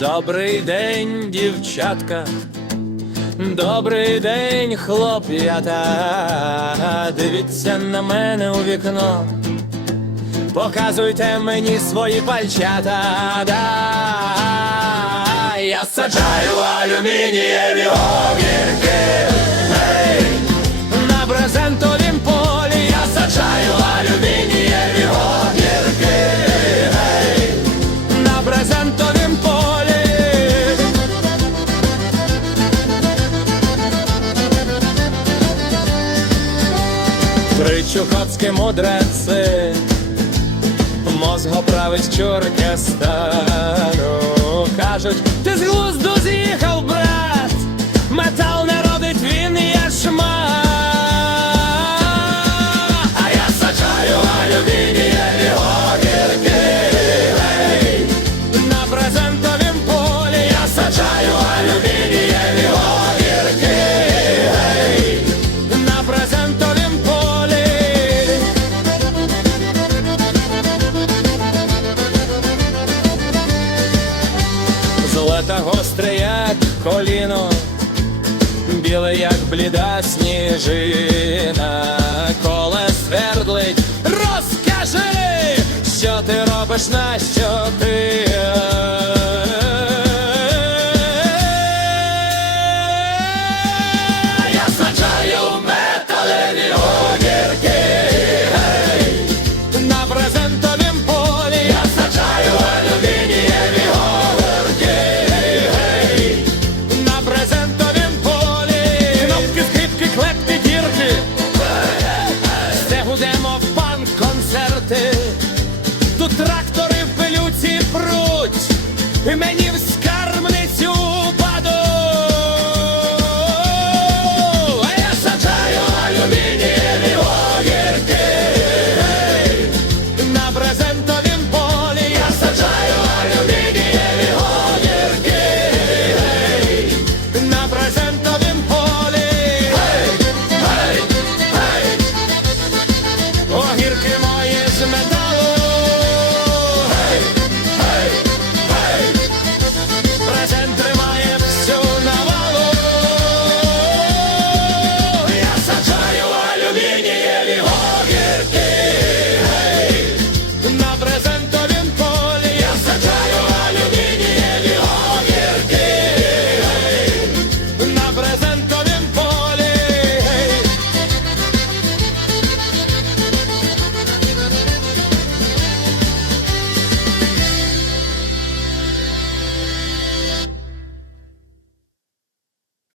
Добрий день, дівчатка. Добрий день, хлоп'ята. Дивіться на мене у вікно. Показуйте мені свої пальчата. Да. Я саджаю алюмінієві огірки. Чукотські мудреці. Мозго править стару. Кажуть, ти з глузду Злета гостре, як коліно, біле, як бліда сніжина, коле свердлить, розкажи, що ти робиш, на що ти і мені